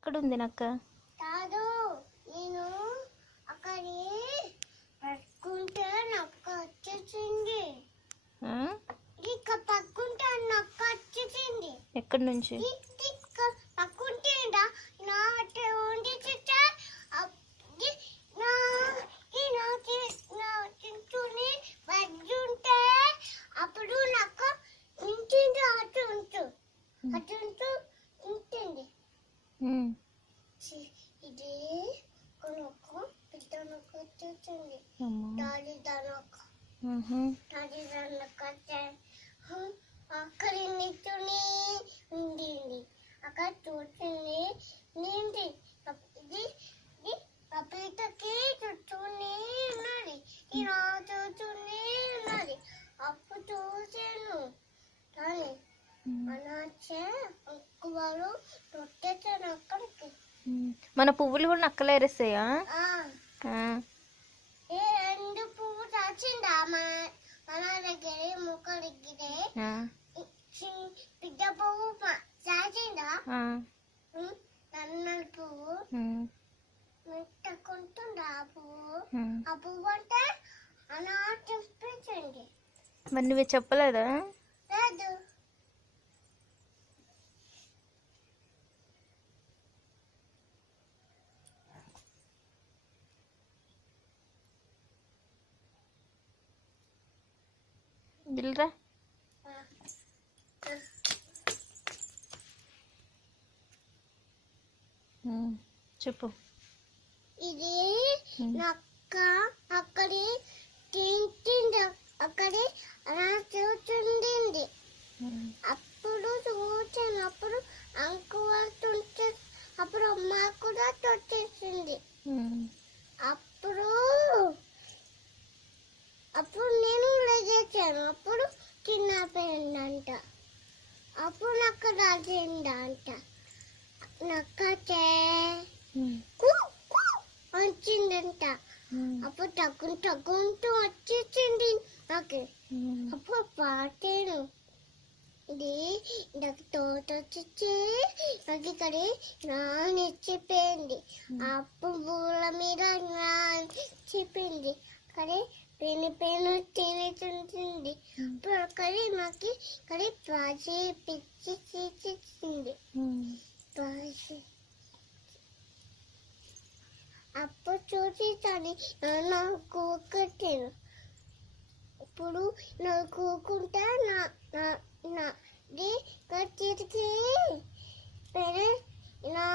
ఇక్కడ ఉంది నక్క. కాదు, నేను అక్కడి పట్టుకుంటే నక్క వచ్చేసింది. ఇక పట్టుకుంటే నక్క వచ్చేసింది. ఎక్కడి నుంచి? పట్టుకుంటే నా వండి తింటూనే బజ్జుంటే అప్పుడు నాకు ఇంటింటి అటుంటూ ఉంటుంది. ఇది కొనుక్కో పెద్ద నొక్క వచ్చేసింది. డాడీ దానొక్క అక్కడ నించుని ఉండింది. అక్కడ చూసింది నిండి పపీతకి చుట్టూనే ఉన్నది. ఇలా చూస్తూనే ఉన్నది. అప్పుడు చూసాను కానీ అనాచే వాళ్ళు రొట్టెచ్చాను అక్కడికి. మన పువ్వులు కూడా నక్కలు ఏరేస్తాయా? రెండు పువ్వు దాచిందా మన దగ్గర ముక్క దగ్గరే పెద్ద పువ్వు దాచిందా నన్నల పువ్వు మెట్టకుంటుందా ఆ పువ్వు అంటే అలా చూపించండి. మరి నువ్వు చెప్పలేదా? లేదు. దిల్రా చెప్పు. ఇది నక్క అక్కడి తింటుంది. అక్కడి అలా చూస్తుండింది. అప్పుడు చూసినప్పుడు అంకుతుంటే అప్పుడు అమ్మ కూడా తొట్టేసింది. అప్పుడు నేను లేచాను. అప్పుడు చిన్నపోయిందంట. అప్పుడు నక్క రాసిందంట. నక్క వచ్చిందంట. అప్పుడు తగ్గుంటూ వచ్చేసింది నాకు. అప్పుడు పాటాను. ఇది నాకు తోట వచ్చి నాకు ఇక్కడ నానెచ్చిపోయింది. ఆ పువ్వుల మీద నానెచ్చిపోయింది. అక్కడే పెను తినేసింది. అప్పుడు అక్కడ నాకు ఇక్కడ పాచి పిచ్చి తీసేసింది. అప్పుడు చూసేసాను నాకు కట్టాను. ఇప్పుడు నాకు కూకుంటా నాది కట్టికి నా